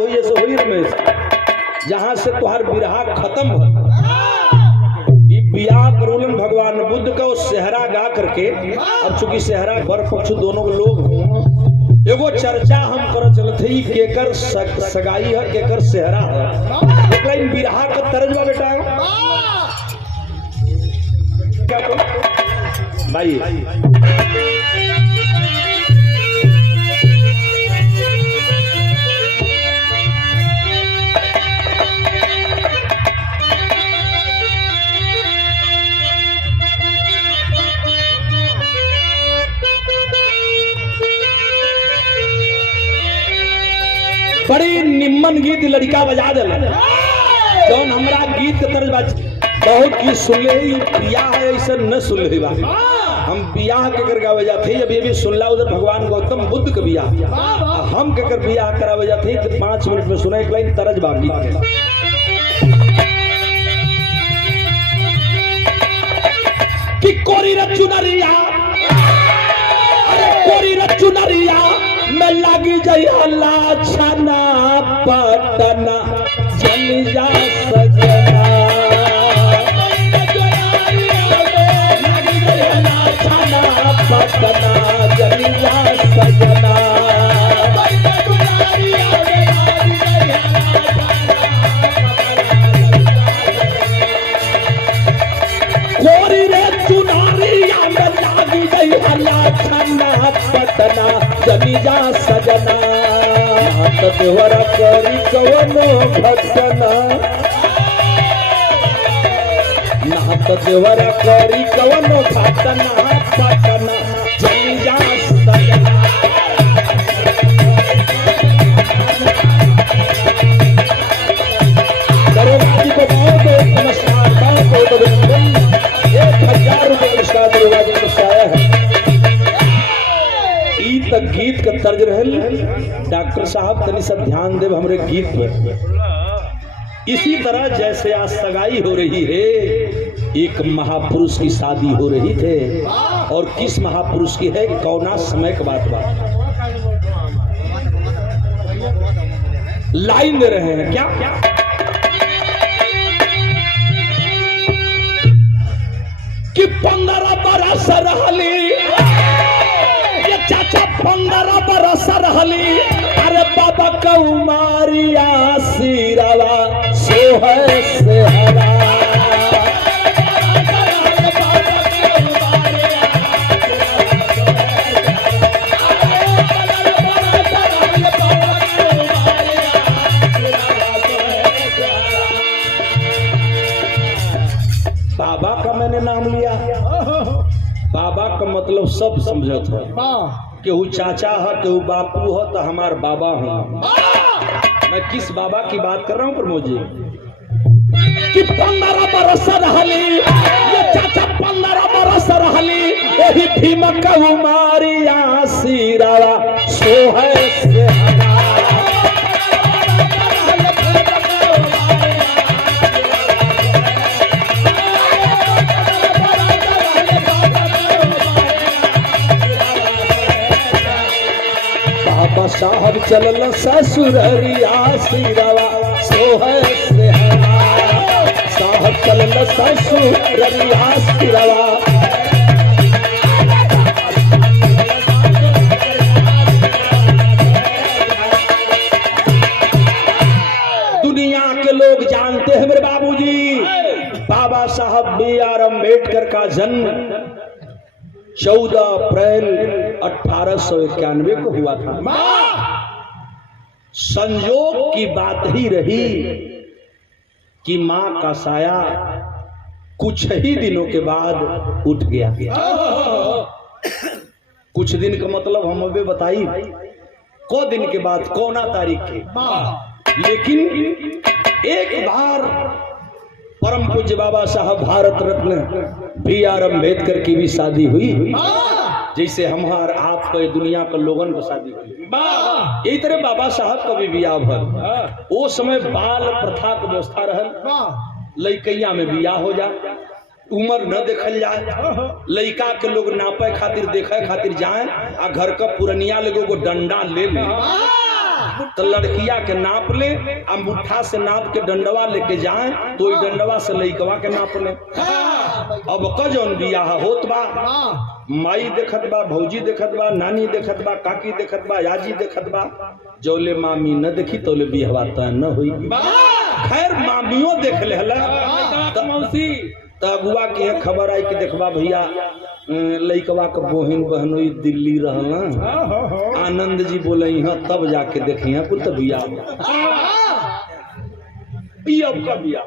ये सो हुई रमेश, जहाँ से तुहार बिरहा खत्म हो बियाह करोलन भगवान बुद्ध का सेहरा गा करके। अब चूंकि सेहरा बर पक्ष दोनों के लोग एगो चर्चा हम कर चलते ही केकर सगाई है केकर सेहरा है, लेकिन बिरहा का तरजबा बेटा क्या भाई। बड़ी निम्मन गीत लड़का बजा दिल जौन हमरा गीत के तरज बहुत की सुनले बियाह है ऐसा न सुनले बा। हम बियाह के कर गावे जाते अभी भी सुनला उधर भगवान गौतम बुद्ध के बियाह, हम के कर बियाह करावे जाते तो 5 मिनट में सुना एक लाइन तरज बागी कि कोरी रचुनरिया अरे कोरी रचुनरिया में लगी जइला छना पटना जल जा सजना लगी जइला छना पटना जल जा सजना कोरी रे चुनारिया में लगी जइला छना पटना जली जा सजना देवरा करी कवनो घटना ना तो देवरा करी कवनो घटना पटना जली जा सजना। दरोगा जी को बहुत नमस्कार, बहुत अभिनंदन। 1000 रुपये पुरस्कार दरोगा जी को आया है। तक गीत का तर्ज रहल डॉक्टर साहब तनी सब ध्यान देव हमरे गीत पर। इसी तरह जैसे आज सगाई हो रही है, एक महापुरुष की शादी हो रही थे और किस महापुरुष की है कौना समय की बात लाइन दे रहे हैं क्या कि 15 बरस रहली चाचा 15 बरस रहली अरे बाबा कौमारिया सिरवा सोहर से हवा बाबा का मैंने नाम लिया। बाबा का मतलब सब समझत है, केहू चाचा है केहू बापू हो तो हमार बाबा है। मैं किस बाबा की बात कर रहा हूँ प्रमोद जी कि 15 बरस रहली ये चाचा 15 बरस रहली यही भीम कौमारिया सिरवा सोहर से साहब चलल ससुररिया सिरवा सोहर से साहब चलल ससुररिया सिरवा। दुनिया के लोग जानते हैं मेरे बाबूजी बाबा साहब B.R. अम्बेडकर का जन्म 14 अप्रैल 1891 को हुआ था। संयोग की बात ही रही कि मां का साया कुछ ही दिनों के बाद उठ गया। कुछ दिन का मतलब हम अभी बताई को दिन के बाद कौना तारीख के, लेकिन एक बार परम पूज्य बाबा साहब भारत रत्न B.R. अम्बेडकर की भी शादी हुई, जैसे हमार आपको दुनिया के लोगन को शादी हुई। यही तरह बाबा साहब का भी बियाह भल। वो समय बाल प्रथा की व्यवस्था रहल, लड़कैया में बियाह हो जा, उम्र न देखल जाए, लड़का के लोग नापे खातिर देखे खातिर जाए आ घर का पुरनिया लोगों को डंडा ले ले तो लड़किया के नाप ले, अब मुट्ठा से नाप के डंडवा लेके जाए तो डंडवा से लइकवा के नाप ले। अब कजौन बियाह होत बा, माई देखत बा, भौजी देखत बा, नानी देखत बा, काकी देखत बा, याजी देखत बा। जौले मामी न देखी तौले बिहवा तय न हुई। खैर मामियों देख ले मौसी तो अगुआ की खबर आई कि देखबा भैया लइकवा के बहन बहनोई दिल्ली रहला। आनंद जी बोले तब जाके देखी कुल तो बिया का बिया।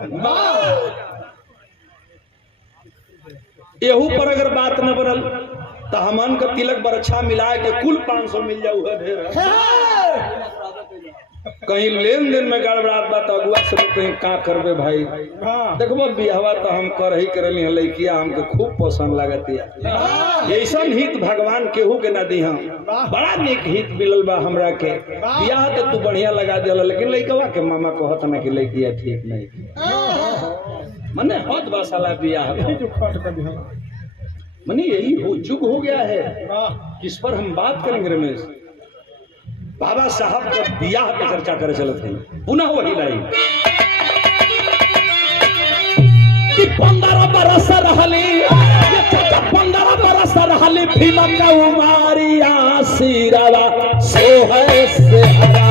एहू पर अगर बात न बनल तो हमन का तिलक बरछा मिलाए के कुल 500 मिल जाऊ है ढेर। कहीं लेन देन में गड़बड़ात बा तो अगुआ से कहीं का करबे भाई। देखबो बिहवा तो हम कर ही करली है, लइकिया हमके खूब पसंद लागती है। ऐसा हित भगवान केहू के ना दी हम, बड़ा निक हित मिलल बा हमरा के। बियाह तो तू बढ़िया लगा दिया, लेकिन लइकवा के मामा कहत ना कि लइकिया ठीक नहीं मने हद बा साला बियाह मने यही हो जुग हो गया है। किस पर हम बात करेंगे रमेश? बाबा साहब का बियाह पे चर्चा करे चलते हैं। पुनः वही लाइन कि 15 बरस रहली 15 बरस रहली भीमा का उमारिया सिरवा सोहे से हरा।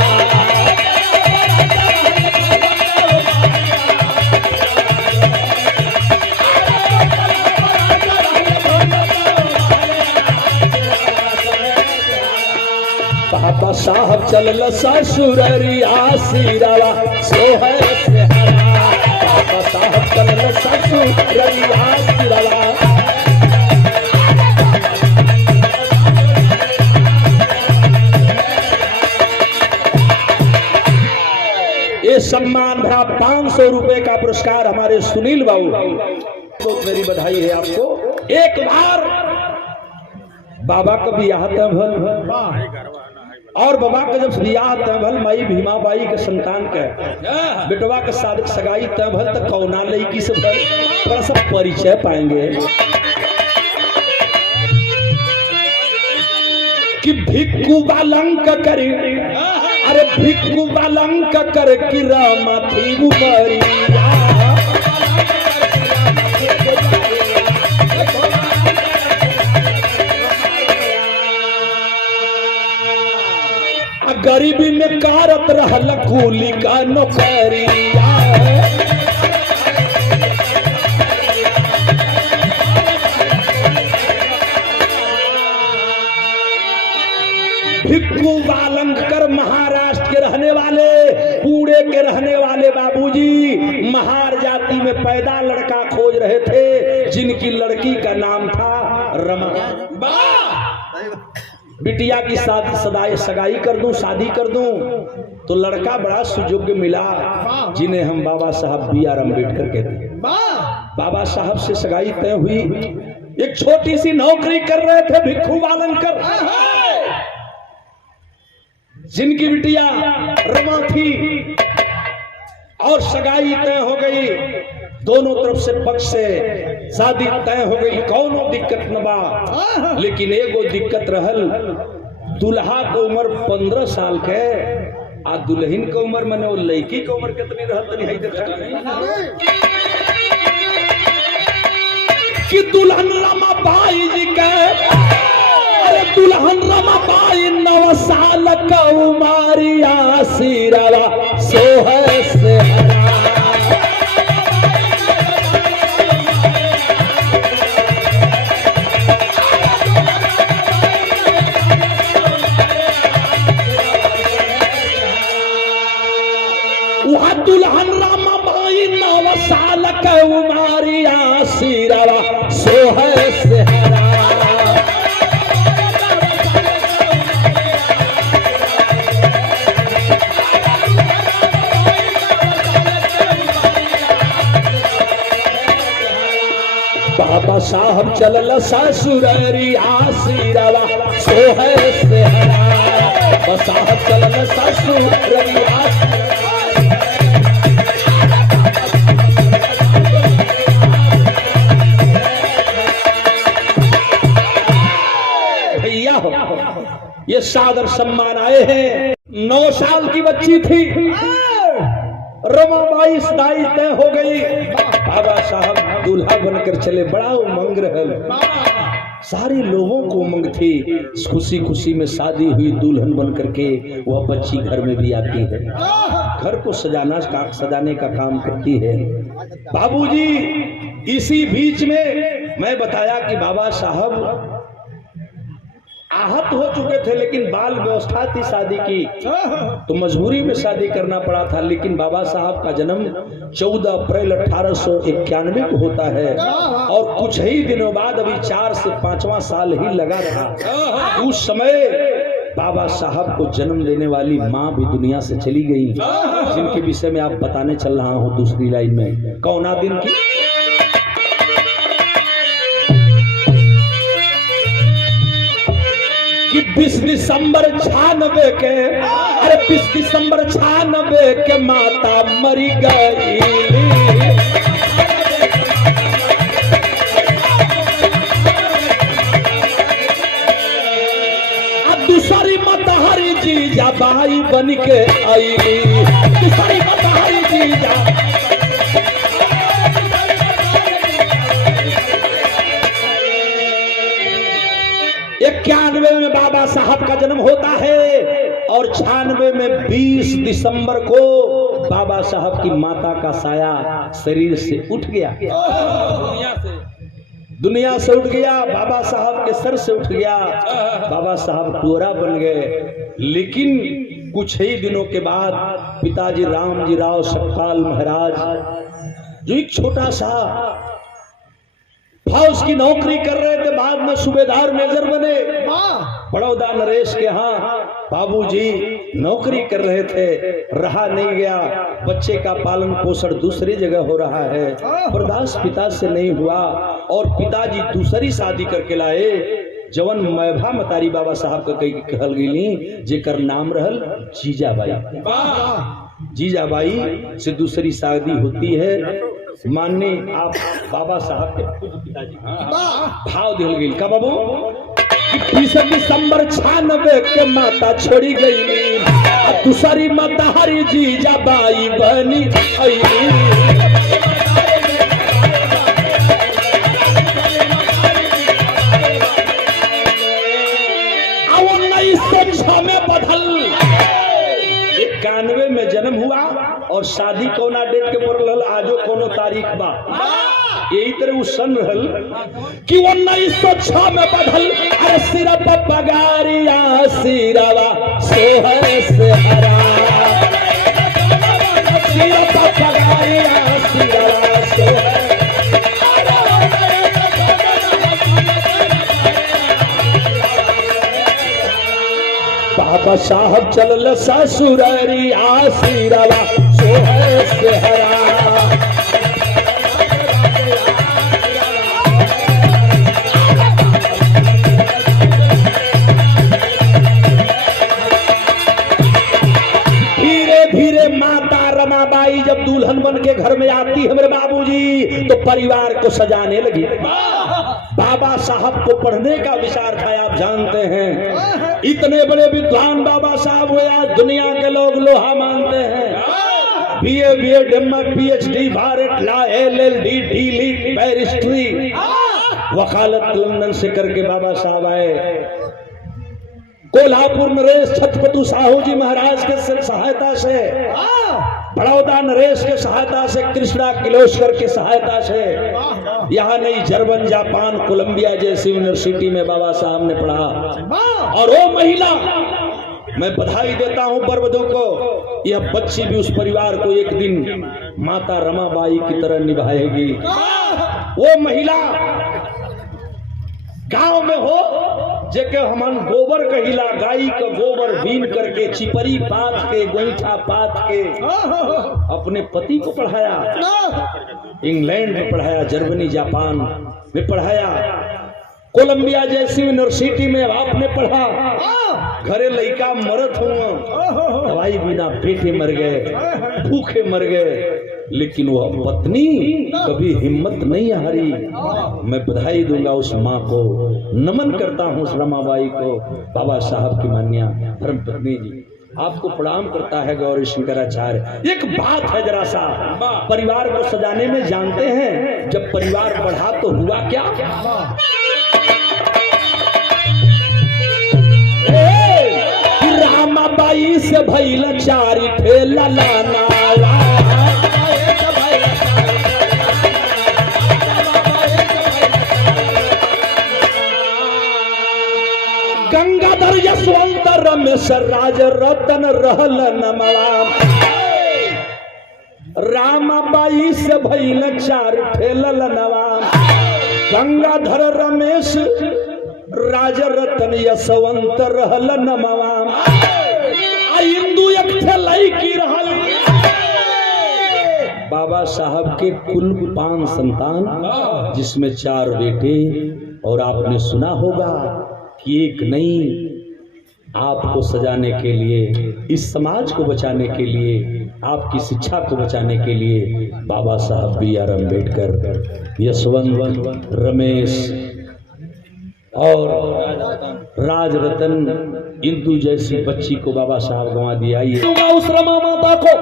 बाबा साहब चलल ससुररिया सिरवा सोहे से हरा। बाबा साहब चलल ससुररिया सिरवा। ये सम्मान भरा 500 रुपए का पुरस्कार हमारे सुनील बाबू, बहुत मेरी बधाई है आपको। एक बार बाबा का बियाह भल और बाबा का जब बियाह तभल माई भीमा बाई के संतान के बेटवा के साथ सगाई तभल तो कौना लड़की से थोड़ा सा परिचय पाएंगे कि भिक्कू बालंक करे। अरे भिक्कू बालंक कर की रामा थी उमरिया। गरीबी में कारत रहल कूली का नौकरिया। भिक्कू बालंकर महाराष्ट्र के रहने वाले, पुणे के रहने वाले बाबूजी महार जाति में पैदा लड़का खोज रहे थे, जिनकी लड़की का नाम था रमा। बिटिया की शादी सगाई कर दूं, शादी कर दूं तो लड़का बड़ा सुयोग्य मिला, जिन्हें हम बाबा साहब B.R. अम्बेडकर कहते हैं। बाबा साहब से सगाई तय हुई। एक छोटी सी नौकरी कर रहे थे भिक्खू बालंकर, जिनकी बिटिया रमा थी और सगाई तय हो गई। दोनों तरफ से पक्ष से शादी तय हो गई, कौनो दिक्कत न बा। लेकिन एगो दिक्कत रहल, दुल्हा की उम्र 15 साल के आ दुल्हन की उम्र मने वो लड़की की उम्र कितनी रहल कि दुल्हन रमा बाई जी के, अरे दुल्हन रमा बाई 9 साल का उमारिया सिरवा सोहे से हरा। दुल्हन रामा बाई 9 साल का उमारिया सिरवा सोहे से हरा। बाबा साहब चलल ससुररिया सिरवा सोहे से हरा। बाबा साहब चलल ससुररिया ये सादर सम्मान आए हैं। 9 साल बच्ची थी, रमाबाई सदाई तय हो गई। बाबा साहब दूल्हा बनकर चले, बड़ा उमंग रहल, सारे लोगों को उमंग थी। खुशी खुशी में शादी हुई, दुल्हन बन करके वह बच्ची घर में भी आती है, घर को सजाने का काम करती है। बाबूजी इसी बीच में मैं बताया कि बाबा साहब आहत हो चुके थे, लेकिन बाल व्यवस्था थी शादी की, तो मजबूरी में शादी करना पड़ा था। लेकिन बाबा साहब का जन्म 14 अप्रैल 1891 को होता है, और कुछ ही दिनों बाद, अभी 4 से 5वां साल ही लगा रहा, उस समय बाबा साहब को जन्म देने वाली माँ भी दुनिया से चली गई, जिनके विषय में आप बताने चल रहा हूँ दूसरी लाइन में। कौना दिन की? कि 20 दिसंबर 96 के, अरे 20 दिसंबर 96 के माता मरी गई। अब दूसरी मतहरी जीजा बाई बन के आई, दूसरी मतहरी जीजा। 91 में बाबा साहब का जन्म होता है, और 96 में 20 दिसंबर को बाबा साहब की माता का साया शरीर से उठ गया, दुनिया से उठ गया, बाबा साहब के सर से उठ गया। बाबा साहब टोरा बन गए। लेकिन कुछ ही दिनों के बाद पिताजी रामजी राव सकपाल महाराज, जो एक छोटा सा फौज की नौकरी कर रहे थे, बाद में सूबेदार मेजर बने, बड़ौदा नरेश के यहाँ बाबूजी नौकरी कर रहे थे। रहा नहीं गया, बच्चे का पालन पोषण दूसरी जगह हो रहा है, बर्दाश्त पिता से नहीं हुआ, और पिताजी दूसरी शादी करके लाए, जवन मैभा मतारी बाबा साहब का कई कहल गई, जेकर नाम रहल जीजाबाई। जीजाबाई से दूसरी शादी होती है। माननीय आप बाबा साहब के खुद पिताजी भाव दिल गई का बाबू, 20 दिसंबर 96 के माता छोड़ी गई, दूसरी माता हरी जीजाबाई बनी आई। 1906 में बदल 91 में जन्म हुआ, और शादी कौना डेट के पड़ल, आजो कोनो तारीख बा, यही तरह वो सन रहल कि 1906 में बदल। अरे सिरप पगारिया सिरवा सोहर से हरा, सिरप पगारिया सिरवा सोहर। बाबा साहब चलल ससुररी आसिरवा सोहर से हरा। धीरे धीरे माता रमाबाई जब दुल्हन बन के घर में आती है मेरे बाबूजी, तो परिवार को सजाने लगी। बाबा साहब को पढ़ने का विचार था, आप जानते हैं, इतने बड़े विद्वान बाबा साहब हुए, आज दुनिया के लोग लोहा मानते हैं। BA, BEd, MA, PhD, Bharat law, LLB, DLitt, बैरिस्ट्री, वकालत लंदन से करके बाबा साहब आए। कोल्हापुर नरेश छत्रपति साहू जी महाराज के सहायता से, बड़ौदा नरेश के सहायता से, कृष्णा किर्लोस्कर के सहायता से, यहाँ नहीं जर्मन, जापान, कोलंबिया जैसी यूनिवर्सिटी में बाबा साहब ने पढ़ा। और वो महिला, मैं बधाई देता हूँ बरबधू को, यह बच्ची भी उस परिवार को एक दिन माता रमाबाई की तरह निभाएगी। वो महिला गांव में हो जेके हमन गोबर कहिला, गाय का गोबर बीन करके, चिपरी पात के, गोईठा पात के अपने पति को पढ़ाया। इंग्लैंड में पढ़ाया, जर्मनी, जापान में पढ़ाया, कोलंबिया जैसी यूनिवर्सिटी में आपने पढ़ा। घरे लड़का मरत हुआ, दवाई बिना पेटे मर गए, भूखे मर गए, लेकिन वह पत्नी कभी हिम्मत नहीं हारी। मैं बधाई दूंगा उस माँ को, नमन करता हूँ उस रमाबाई को, बाबा साहब की मान्या धर्म पत्नी जी। आपको प्रणाम करता है गौरी शंकराचार्य। एक बात है जरा सा, परिवार को सजाने में जानते हैं, जब परिवार बढ़ा तो हुआ क्या? रामाबाई से भइल चारी ठेला लाना, गंगाधर यशवंत रमेश राज रतन रहल नमवा। रामाबाई से भइल चार ठेलल नवा, गंगाधर रमेश राज रतन यशवंत रहल नमवा। इंदु एक ठेलाई की रहल। बाबा साहब के कुल 5 संतान, जिसमें 4 बेटे, और आपने सुना होगा कि एक नहीं, आपको सजाने के लिए, इस समाज को बचाने के लिए, आपकी शिक्षा को बचाने के लिए बाबा साहब B.R. अम्बेडकर, यशवंत रमेश और राजरतन इंदु जैसी बच्ची को बाबा साहब गंवा दिया। उस रमा माता को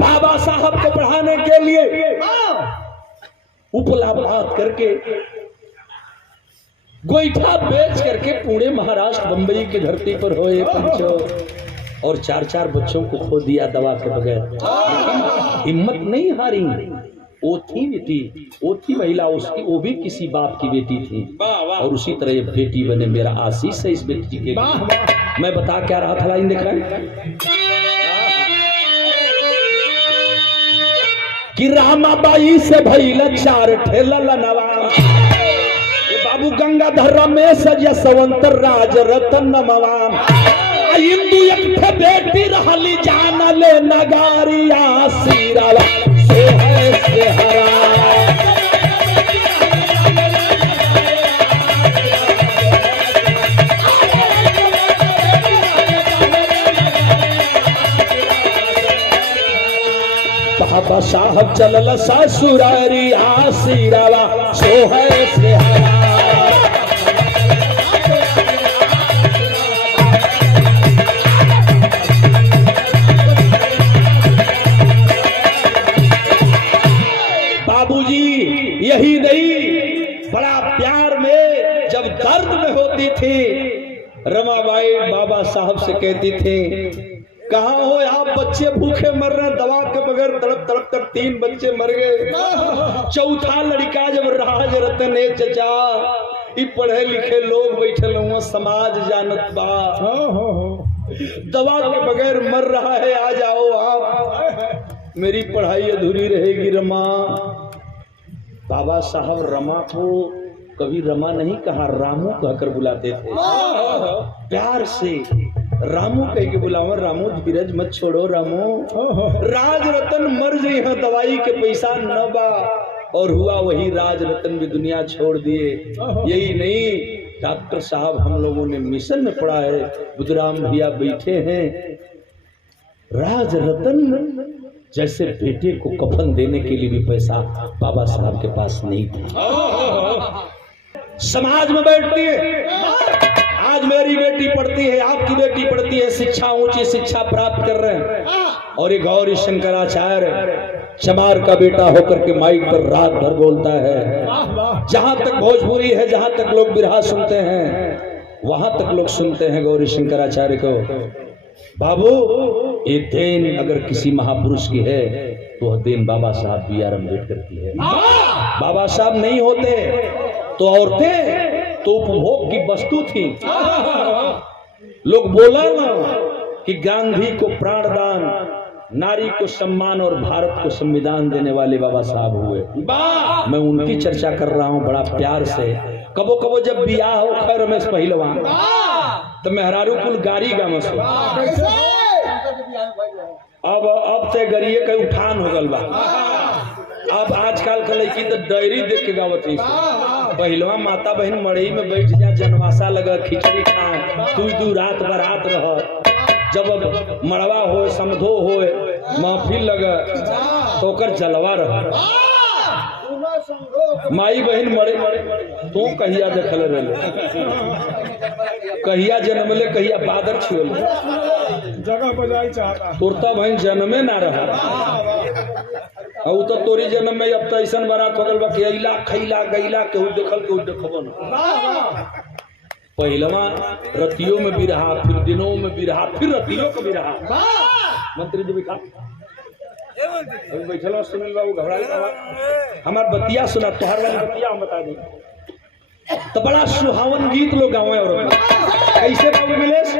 बाबा साहब को पढ़ाने के लिए उपला बात करके गोईठा बेच करके पुणे महाराष्ट्र बंबई की धरती पर होए पंचो, और 4 बच्चों को खो दिया दवा के बगैर। हिम्मत नहीं हारी। वो थी बेटी, वो थी महिला, उसकी वो भी किसी बाप की बेटी थी, और उसी तरह ये बेटी बने। मेरा आशीष है इस बेटी के। मैं बता क्या रहा था, लाइन देख रहा है कि रामाबाई से भइल 4 ठेलल नवा, बाबू गंगाधर रमेश यशवंत राज रतन नमवा। इंदु एक बेटी रहली जान ले नगारिया सिरावा सोहे से हरा। बाबा साहब चलल ससुरारिया सिरावा सोहे से हरा। यही नहीं, बड़ा प्यार में जब दर्द में होती थी, रमाबाई बाबा साहब से कहती थी, कहाँ हो आप, बच्चे भूखे मर रहे, दवा के बगैर तड़प तड़प तक 3 बच्चे मर गए। चौथा लड़का जब राज रतन है चचा, ई पढ़े लिखे लोग बैठे हुआ, समाज जानत बा, दवा के बगैर मर रहा है, आ जाओ आप, मेरी पढ़ाई अधूरी रहेगी रमा। बाबा साहब रमा को कभी रमा नहीं कहा, रामू कहकर बुलाते थे, प्यार से रामू कह के बुलाओ। रामू धीरज मत छोड़ो रामू, राज रतन मर गई है, दवाई के पैसा न बा, और हुआ वही, राज रतन भी दुनिया छोड़ दिए। यही नहीं, डॉक्टर साहब हम लोगों ने मिशन में पढ़ा है, बुधराम भैया बैठे हैं, राज रतन जैसे बेटे को कफन देने के लिए भी पैसा बाबा साहब के पास नहीं था। समाज में बैठती है, आज मेरी बेटी पढ़ती है, आपकी बेटी पढ़ती है, शिक्षा ऊंची शिक्षा प्राप्त कर रहे हैं, और ये गौरी शंकराचार्य चमार का बेटा होकर के माइक पर रात भर बोलता है। जहां तक भोजपुरी है, जहां तक लोग बिरहा सुनते हैं, वहां तक लोग सुनते हैं गौरी शंकराचार्य को। बाबू, ये देन अगर किसी महापुरुष की है तो वह देन बाबा साहब B.R. अम्बेडकर की है। बाबा साहब नहीं होते तो औरतें तो उपभोग की वस्तु थी। लोग बोला ना कि गांधी को प्राणदान, नारी को सम्मान और भारत को संविधान देने वाले बाबा साहब हुए। मैं उनकी चर्चा कर रहा हूँ बड़ा प्यार से। कबो कबो जब बियाह हो खैर रमेश पहलवान तो मेहरारू कुल गाड़ी गामस हो। अब ते गरिए का उठान हो गल बा। अब आजकल के लड़की तो डायरी देख के गावत है। पहलवा माता बहन मड़ई में बैठ जा, जनवासा लगा, खिचड़ी खा, तू रात बरात रह। जब मड़वा हो, समधो हो, महफिल लगा तो ओकर जलवा रह। माई बहन मरे तो कहिया देखल रहे, कहिया जन्मले कहिया बादर छुएले, जगह बजाई चाहता तुरता बहन जन्मे ना रहा। और तो तोरी जन्म में अब तो ऐसा बारात हो गल कि अइला खैला गैला केहू देखल केहू देखबो ना। पहलवा रतियों में भी रहा, फिर दिनों में भी रहा, फिर रतियों को भी रहा। मंत्री जी बिठा अभी बैठल हो सुनील बाबू घबराई बाबा हमार बतिया सुना, तोहर वाली बतिया हम बता दी। तो बड़ा सुहावन गीत लोग गावे और कैसे बाबू मिलेश